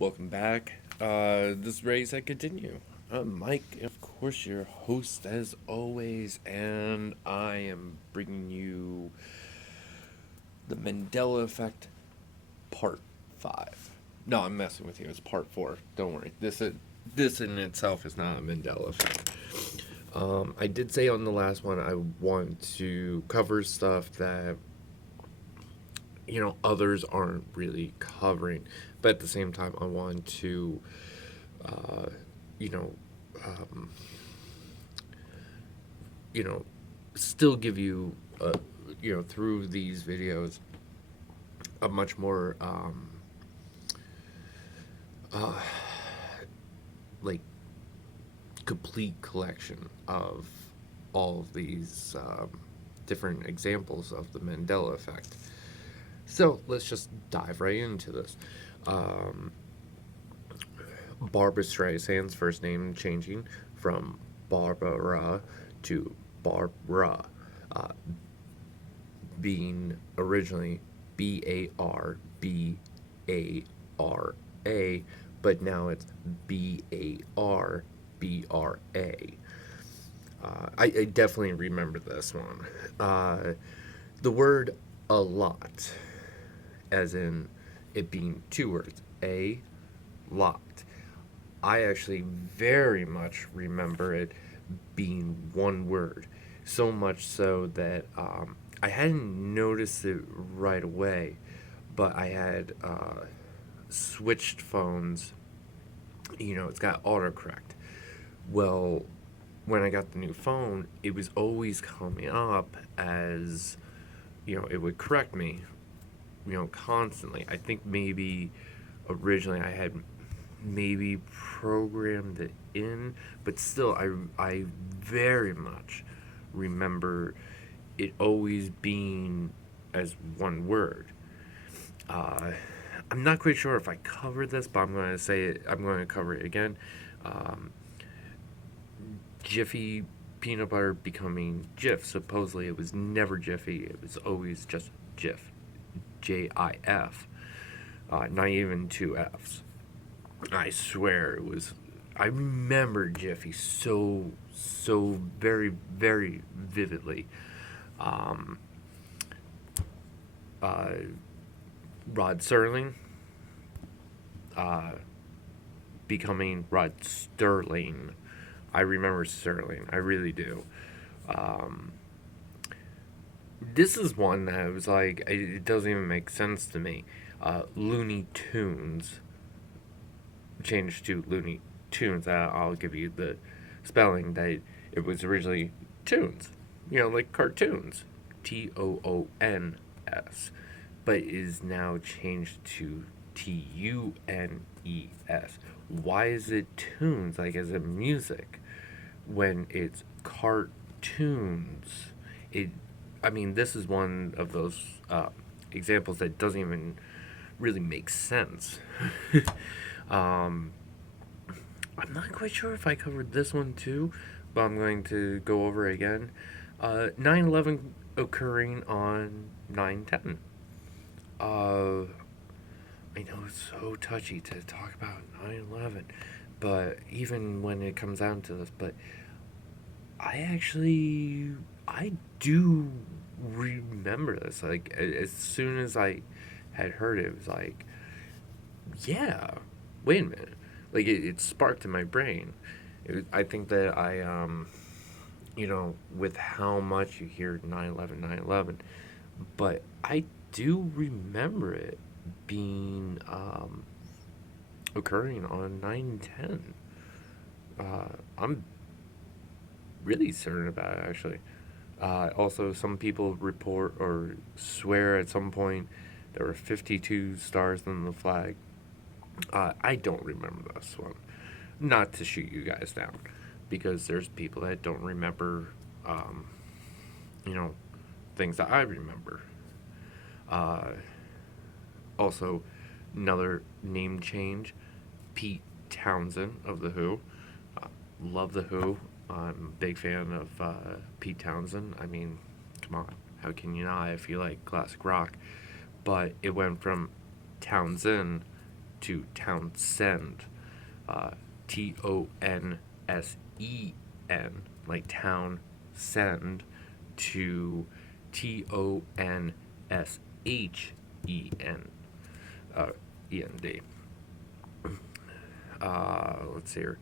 Welcome back. This race I continue. I'm Mike, of course, your host as always, and I am bringing you the Mandela Effect Part 5. No, I'm messing with you. It's Part 4. Don't worry. This in itself is not a Mandela Effect. I did say on the last one I want to cover stuff that others aren't really covering, but at the same time I want to uh, you know um, you know still give you through these videos a much more uh, like complete collection of all of these different examples of the Mandela effect. So let's just dive right into this. um, Barbara Streisand's first name changing from Barbara to Barbara, uh, being originally Barbara, but now it's Barbra. I definitely remember this one. The word a lot, as in it being two words, a lot. I actually very much remember it being one word. So much so that I hadn't noticed it right away, but I had switched phones. It's got autocorrect. Well, when I got the new phone, it was always coming up as, it would correct me, constantly. I think maybe originally I had maybe programmed it in, but still, I very much remember it always being as one word. Uh, I'm not quite sure if I covered this, but I'm going to say it. I'm going to cover it again. Um, Jiffy peanut butter becoming Jif. Supposedly, it was never Jiffy. It was always just Jif, Jif. Not even two F's. I swear it was. I remember Jiffy so very very vividly. Um, uh, Rod Serling uh, becoming Rod Sterling. I remember Sterling. I really do. Um, this is one that was like it doesn't even make sense to me. Looney Tunes changed to Looney Tunes. I'll give you the spelling that it was originally tunes, like cartoons, Toons, but is now changed to Tunes. Why is it tunes, like as in music, when it's cartoons? It, I mean, this is one of those examples that doesn't even really make sense. um, I'm not quite sure if I covered this one too, but I'm going to go over it again. 9/11 occurring on 9/10. Uh, I know it's so touchy to talk about 9/11, but even when it comes down to this, but I do remember this. Like, as soon as I had heard it, it was like, yeah, wait a minute. Like, it sparked in my brain. I think that with how much you hear 9/11, but I do remember it being occurring on 9/10. I'm really certain about it, actually. Also, some people report or swear at some point there were 52 stars in the flag. I don't remember this one. Not to shoot you guys down, because there's people that don't remember, um, you know, things that I remember. Uh, Also, another name change, Pete Townsend of The Who. Love The Who. I'm a big fan of Pete Townsend. I mean, come on. How can you not? I feel like classic rock. But it went from Townsend to Townsend, Tonsen, like Townsend, to Tonshen, END. Let's see here.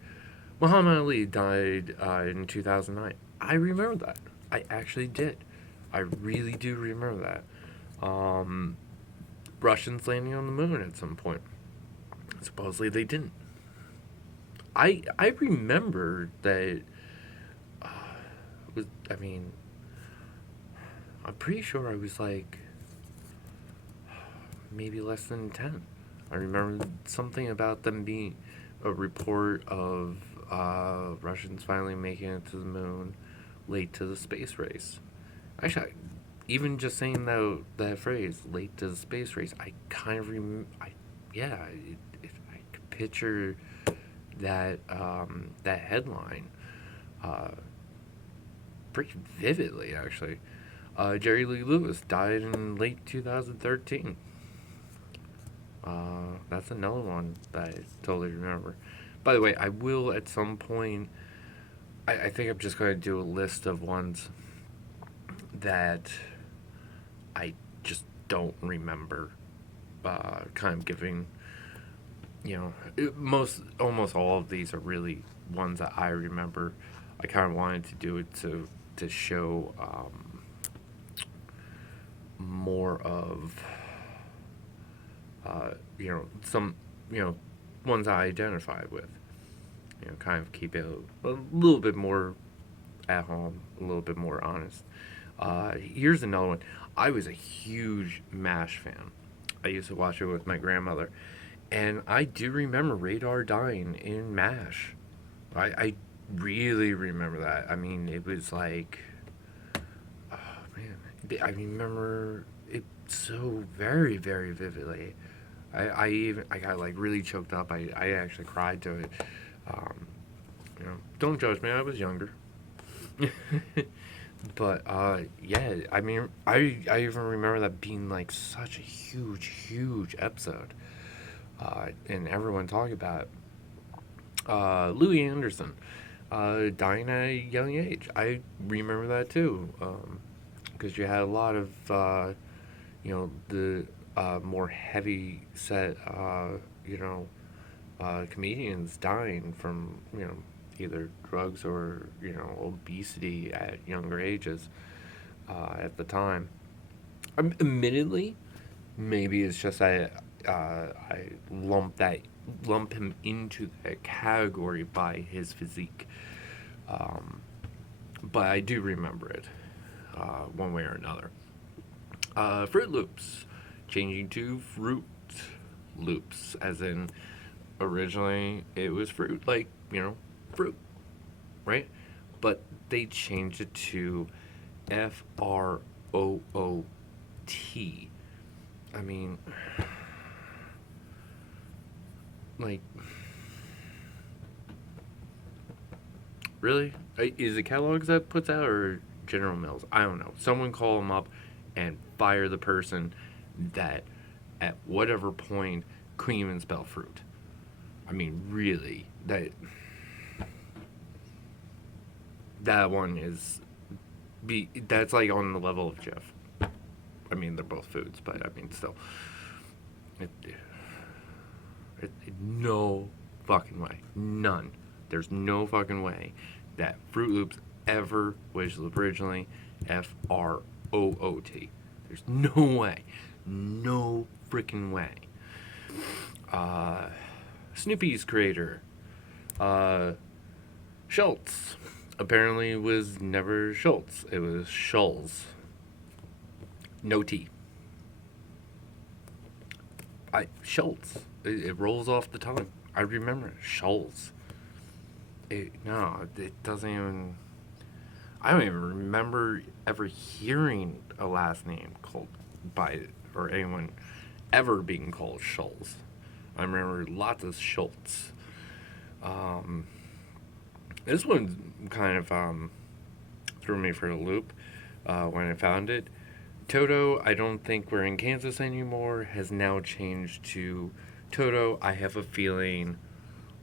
Muhammad Ali died in 2009. I remember that. I actually did. I really do remember that. Russians landing on the moon at some point. Supposedly they didn't. I remember that. Was I mean, I'm pretty sure I was like maybe less than 10. I remember something about them being a report of Russians finally making it to the moon late to the space race. Actually, even just saying that phrase, late to the space race, I kind of yeah, I could picture that headline pretty vividly, actually. Jerry Lee Lewis died in late 2013. That's another one that I totally remember. By the way, I will at some point. I think I'm just going to do a list of ones that I just don't remember. Kind of giving, almost all of these are really ones that I remember. I kind of wanted to do it to show more of some ones I identify with. Kind of keep it a little bit more at home, a little bit more honest. Here's another one. I was a huge MASH fan. I used to watch it with my grandmother, and I do remember Radar dying in MASH. I really remember that. I mean, it was like, oh man, I remember it so very, very vividly. I got like really choked up. I actually cried to it. Um, don't judge me. I was younger. But yeah, I mean, I even remember that being like such a huge episode, and everyone talking about it. Louis Anderson, dying at a young age. I remember that too, because you had a lot of the more heavy set comedians dying from either drugs or obesity at younger ages at the time. Admittedly, maybe it's just I lump him into that category by his physique, but I do remember it one way or another. Fruit Loops, changing to Fruit Loops, as in originally it was fruit, like fruit, right? But they changed it to FROOT. I mean, like, really? Is it Kellogg's that puts out, or General Mills? I don't know. Someone call them up and fire the person that, at whatever point, couldn't even spell fruit. I mean, really, that one is that's like on the level of Jeff. I mean, they're both foods, but I mean, still, no fucking way, none. There's no fucking way that Fruit Loops ever was originally FROOT. There's no way, no freaking way. Snoopy's creator, Schultz, apparently was never Schultz. It was Schulz. No T. Schultz. It rolls off the tongue. I remember Schultz. No, it doesn't even. I don't even remember ever hearing a last name called by or anyone ever being called Schultz. I remember lots of Schultz. This one kind of threw me for a loop when I found it. Toto, I don't think we're in Kansas anymore, has now changed to Toto, I have a feeling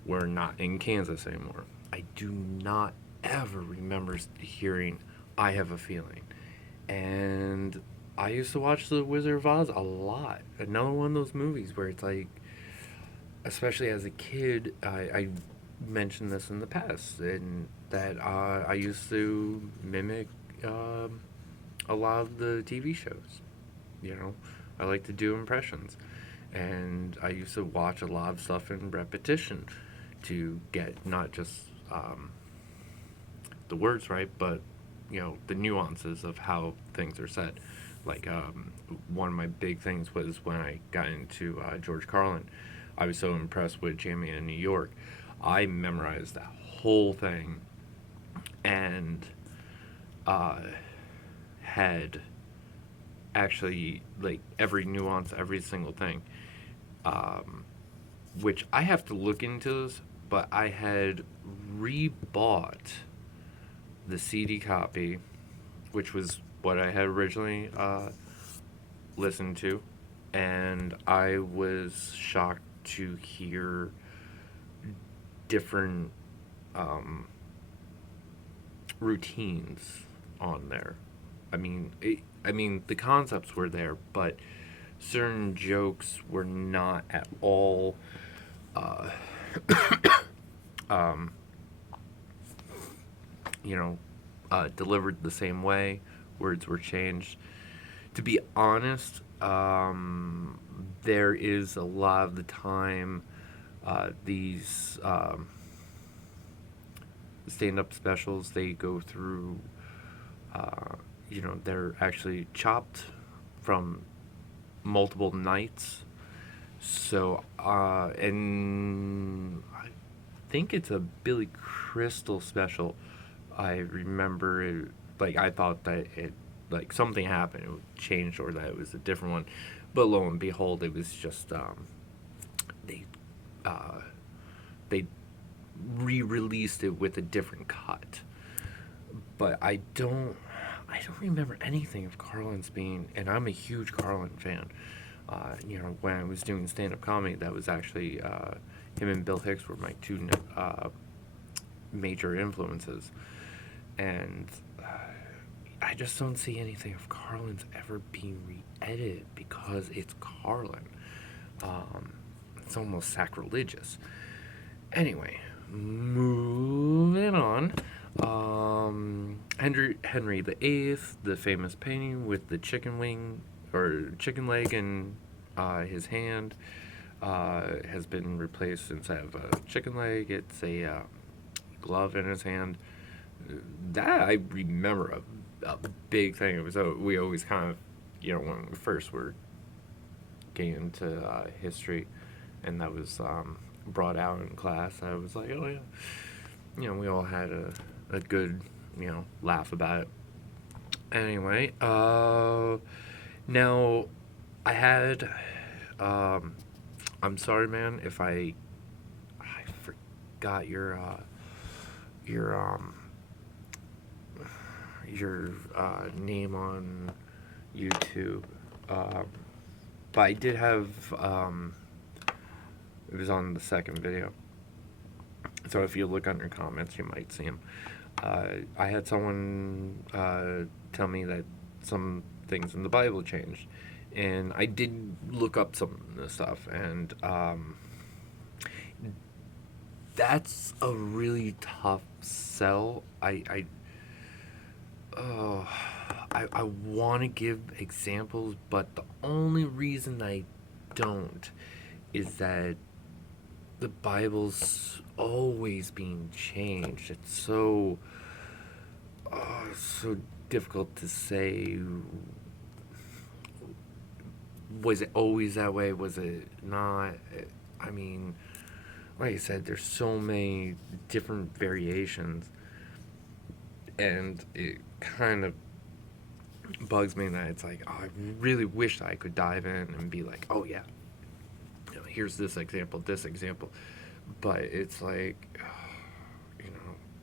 we're not in Kansas anymore. I do not ever remember hearing I have a feeling. And I used to watch The Wizard of Oz a lot. Another one of those movies where it's like, especially as a kid, I mentioned this in the past, and that I used to mimic um, a lot of the TV shows. You know, I like to do impressions, and I used to watch a lot of stuff in repetition to get not just the words right, but the nuances of how things are said. Like one of my big things was when I got into George Carlin. I was so impressed with Jamie in New York. I memorized that whole thing and uh, had actually like every nuance, every single thing. Um, which I have to look into this, but I had rebought the CD copy, which was what I had originally listened to, and I was shocked to hear different um, routines on there. I mean, the concepts were there, but certain jokes were not at all uh, um, you know, delivered the same way. Words were changed. To be honest, there is a lot of the time these stand-up specials, they go through. Uh, they're actually chopped from multiple nights. So, and I think it's a Billy Crystal special. I remember it, like, I thought that it, like, something happened, it changed, or that it was a different one. But lo and behold, it was just, they, uh, they re-released it with a different cut. But I don't remember anything of Carlin's being, and I'm a huge Carlin fan. When I was doing stand-up comedy, that was actually him and Bill Hicks were my two major influences, and I just don't see anything of Carlin's ever being re-edited because it's Carlin. Um, it's almost sacrilegious. Anyway, moving on. Henry the Eighth, the famous painting with the chicken wing or chicken leg in his hand, has been replaced instead of a chicken leg. It's a glove in his hand. That I remember a big thing. It was we always kind of, when we first were getting into history, and that was brought out in class. I was like, oh yeah, we all had a good, laugh about it. Anyway, now I had, um, I'm sorry, man, if I forgot your your name on YouTube, but I did have it was on the second video. So if you look under comments, you might see him. I had someone tell me that some things in the Bible changed, and I did look up some of this stuff, and that's a really tough sell. Uh, I want to give examples, but the only reason I don't is that the Bible's always being changed. It's so difficult to say. Was it always that way? Was it not? I mean, like I said, there's so many different variations, and it kind of bugs me that it's like, oh, I really wish I could dive in and be like, oh yeah, here's this example, but it's like,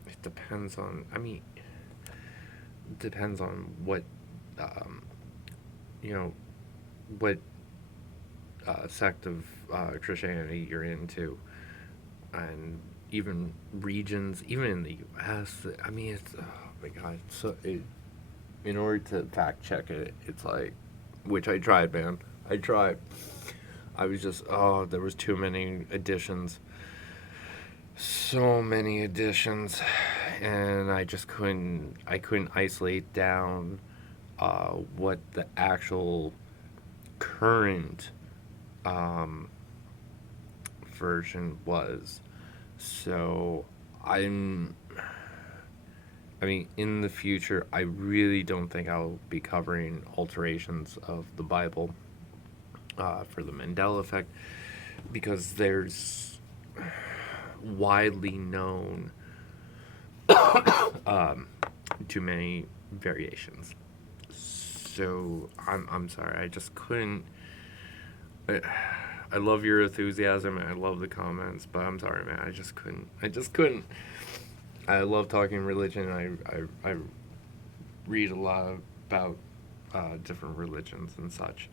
it depends on. I mean, it depends on what, um, you know, what sect of Christianity you're into, and even regions, even in the U.S. I mean, it's oh my god. So in order to fact check it, it's like, which I tried, man. I tried. I was just there was too many additions, so many additions, and I just couldn't. I couldn't isolate down what the actual current um, version was. So I'm. I mean, in the future, I really don't think I'll be covering alterations of the Bible for the Mandela effect, because there's widely known too many variations. So I'm sorry, I just couldn't. I love your enthusiasm and I love the comments, but I'm sorry, man. I just couldn't. I just couldn't. I love talking religion. I read a lot about different religions and such.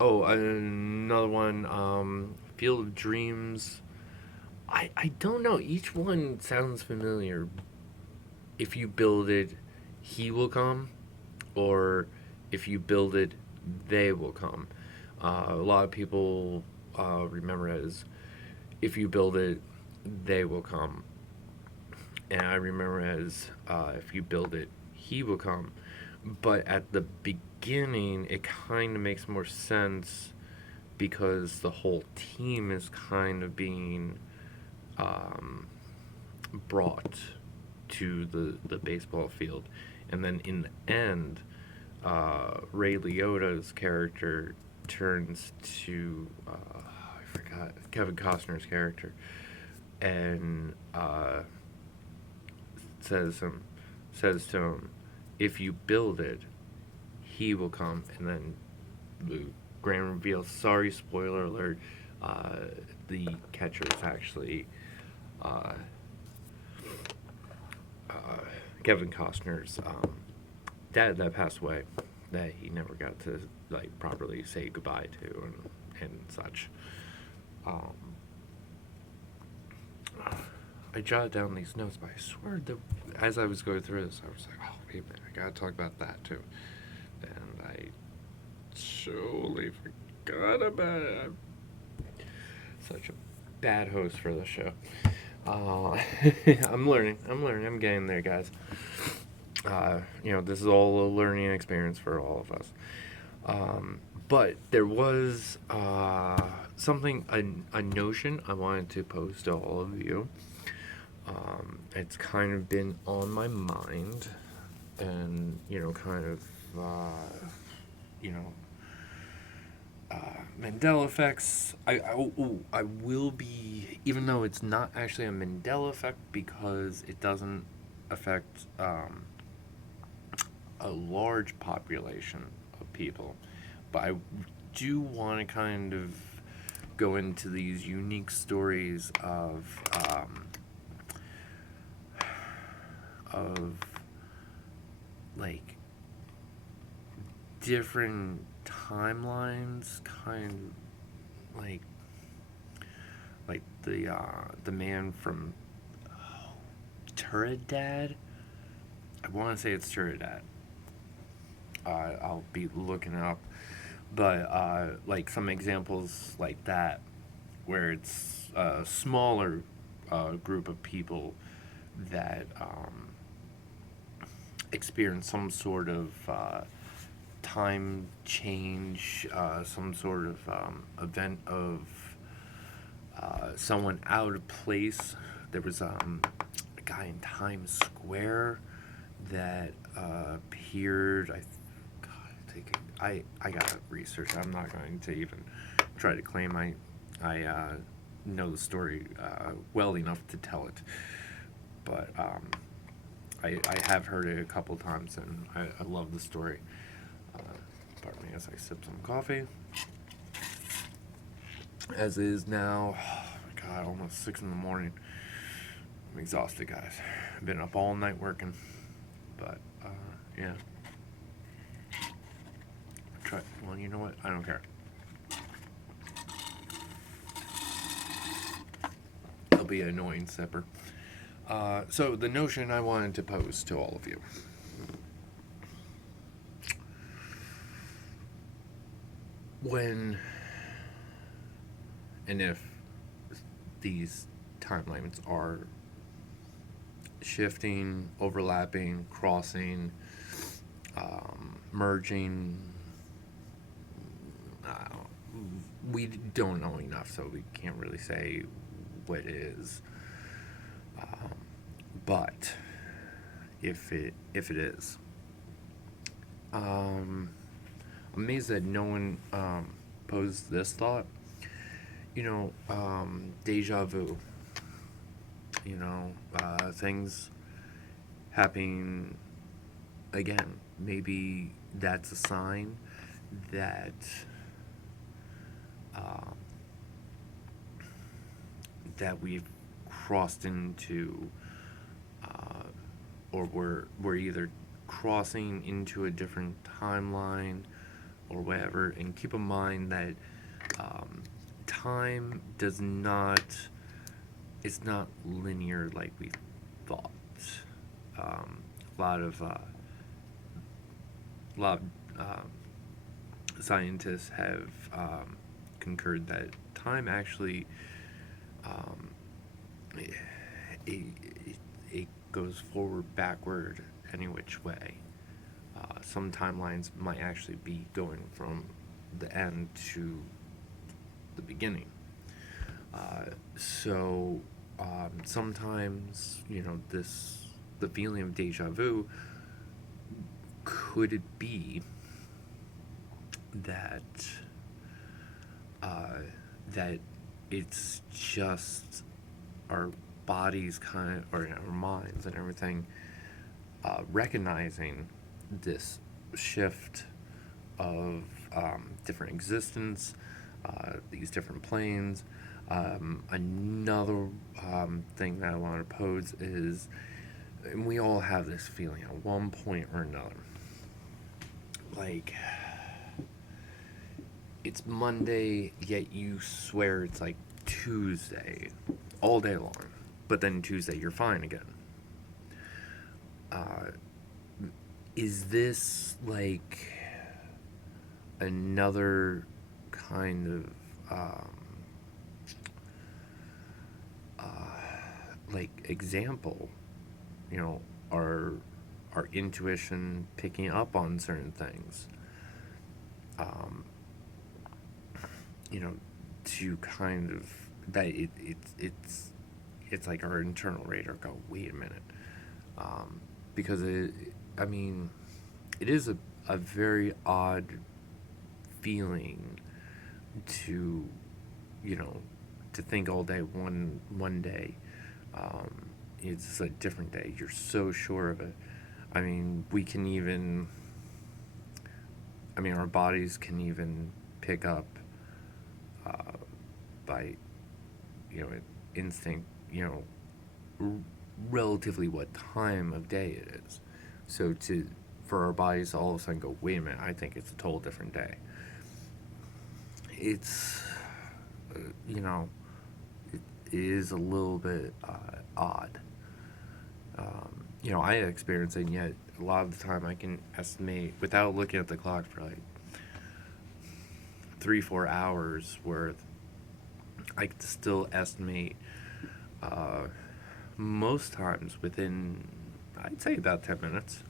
Another one, Field of Dreams. I don't know. Each one sounds familiar. If you build it, he will come, or if you build it, they will come. A lot of people remember it as if you build it, they will come. And I remember it as if you build it, he will come. But at the beginning, it kind of makes more sense because the whole team is kind of being brought to the baseball field. And then in the end, Ray Liotta's character turns to, I forgot, Kevin Costner's character, and says to him, if you build it, he will come. And then the grand reveal, sorry, spoiler alert, the catcher is actually Kevin Costner's dad that passed away, that he never got to like properly say goodbye to and such. I jotted down these notes, but I swear that as I was going through this, I was like, oh, wait a minute, I gotta talk about that too. And I totally forgot about it. I'm such a bad host for the show. I'm learning, I'm getting there, guys. This is all a learning experience for all of us. But there was something, a notion I wanted to pose to all of you. It's kind of been on my mind, and Mandela effects. I will be, even though it's not actually a Mandela effect because it doesn't affect a large population of people, but I do want to kind of go into these unique stories of like different timelines, kind of like the man from Turadad. I want to say it's Turadad. I'll be looking it up, but like some examples like that, where it's a smaller group of people that experience some sort of time change, some sort of event of someone out of place. There was a guy in Times Square that appeared. I gotta research. I'm not going to even try to claim I know the story well enough to tell it, but I have heard it a couple times, and I love the story. Pardon me as I sip some coffee. As it is now, oh my god, almost 6 in the morning. I'm exhausted, guys. I've been up all night working, but yeah. Well, you know what? I don't care. be an annoying sipper. So the notion I wanted to pose to all of you. When and if these timelines are shifting, overlapping, crossing, merging, uh, we don't know enough, so we can't really say what it is. Um, but if it is, um, I'm amazed that no one posed this thought. Deja vu. Things happening again. Maybe that's a sign that um, that we've crossed into, uh, or we're either crossing into a different timeline or whatever. And keep in mind that um, time does not it's not linear like we thought. Um, a lot of a lot of scientists have concurred that time actually um, it, it goes forward, backward, any which way. Some timelines might actually be going from the end to the beginning. So sometimes, the feeling of deja vu, could it be that uh, that it's just our bodies kind of, or our minds and everything, recognizing this shift of different existence, these different planes. Another thing that I want to pose is, and we all have this feeling at one point or another, like it's Monday, yet you swear it's like Tuesday all day long, but then Tuesday you're fine again. Uh, is this like another kind of uh, like example, our intuition picking up on certain things, um, you know, to kind of that it's like our internal radar go, wait a minute, because I mean, it is a very odd feeling to, you know, to think all day one day, it's a different day. You're so sure of it. I mean, our bodies can even pick up uh, by, instinct, r- relatively what time of day it is. So for our bodies to all of a sudden go, wait a minute, I think it's a total different day. It's, you know, it is a little bit odd. I experience it, and yet a lot of the time I can estimate without looking at the clock for like 3-4 hours worth. I can still estimate most times within, I'd say, about 10 minutes,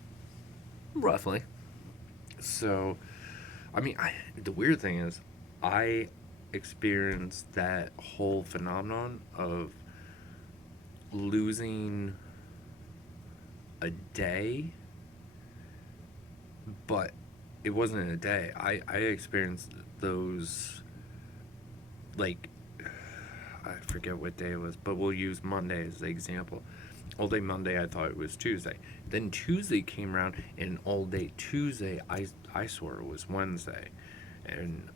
roughly. So, I mean, the weird thing is, I experienced that whole phenomenon of losing a day, but it wasn't a day. I experienced those, like, I forget what day it was, but we'll use Monday as the example. All day Monday, I thought it was Tuesday. Then Tuesday came around, and all day Tuesday, I swore it was Wednesday. And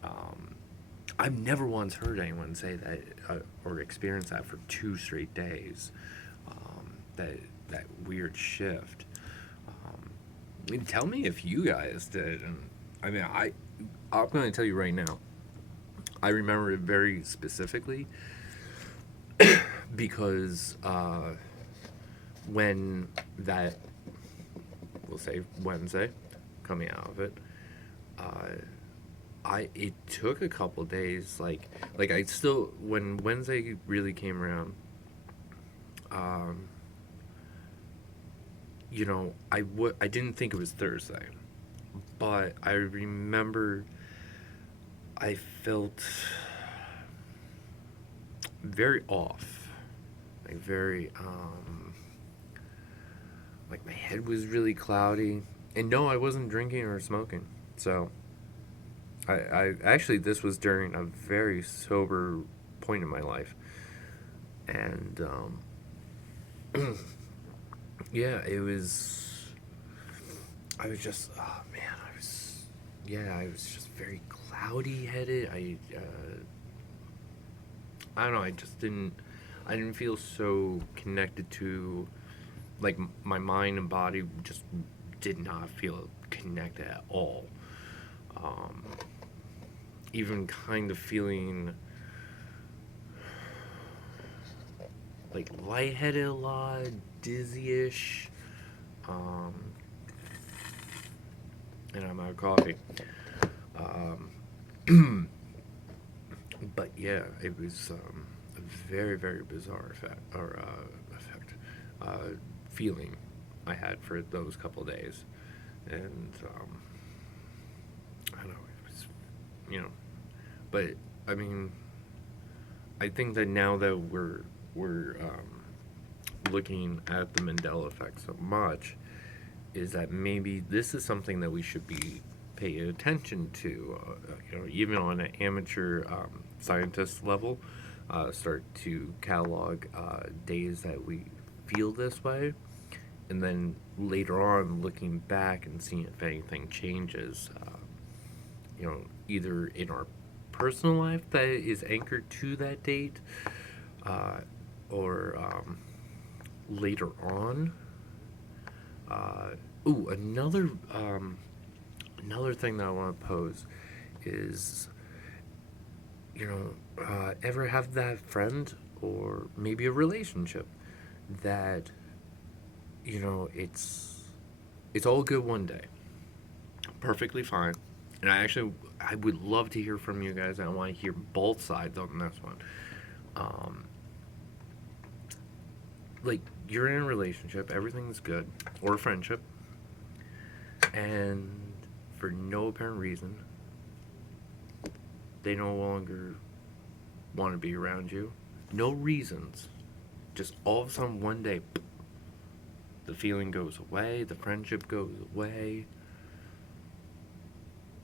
I've never once heard anyone say that or experience that for 2 straight days. That weird shift. Tell me if you guys did. And I mean, I'm going to tell you right now. I remember it very specifically because when that, we'll say Wednesday, coming out of it, uh, I it took a couple days. Like I still, when Wednesday really came around, um, I didn't think it was Thursday, but I remember I felt very off, like very like my head was really cloudy, and no, I wasn't drinking or smoking. So I actually, this was during a very sober point in my life, and yeah, it was. I was just, oh man, I was just very cloudy headed. I don't know, I didn't feel so connected to, like, my mind and body just did not feel connected at all. Um, Even kind of feeling like lightheaded a lot, dizzy-ish. Um, and I'm out of coffee. Um, but yeah, it was a very, very bizarre feeling I had for those couple days, and I don't know, it was, you know, but I mean, I think that now that we're looking at the Mandela effect so much, is that maybe this is something that we should be paying attention to, even on an amateur scientist level, start to catalog days that we feel this way, and then later on looking back and seeing if anything changes, either in our personal life that is anchored to that date, uh, or later on. Ooh, another thing that I want to pose is, ever have that friend or maybe a relationship that, it's all good one day, perfectly fine, and I would love to hear from you guys. I want to hear both sides on this one. Um, like, you're in a relationship, everything's good, or a friendship, and for no apparent reason, they no longer want to be around you. No reasons. Just all of a sudden, one day, the feeling goes away, the friendship goes away.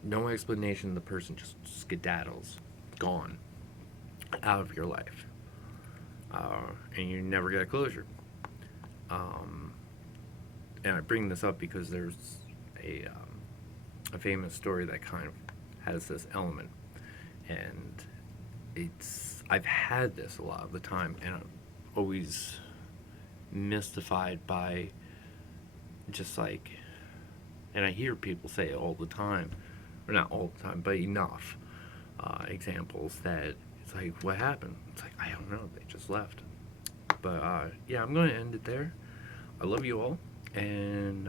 No explanation, the person just skedaddles, gone, out of your life. And you never get closure. Um, and I bring this up because there's a famous story that kind of has this element, and I've had this a lot of the time, and I'm always mystified by, just like, and I hear people say it all the time, or not all the time, but enough examples that it's like, what happened? It's like, I don't know, they just left. But yeah, I'm going to end it there. I love you all, and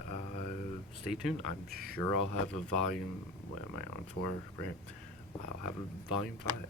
stay tuned. I'm sure I'll have a volume. What am I on for? Right, I'll have a volume 5.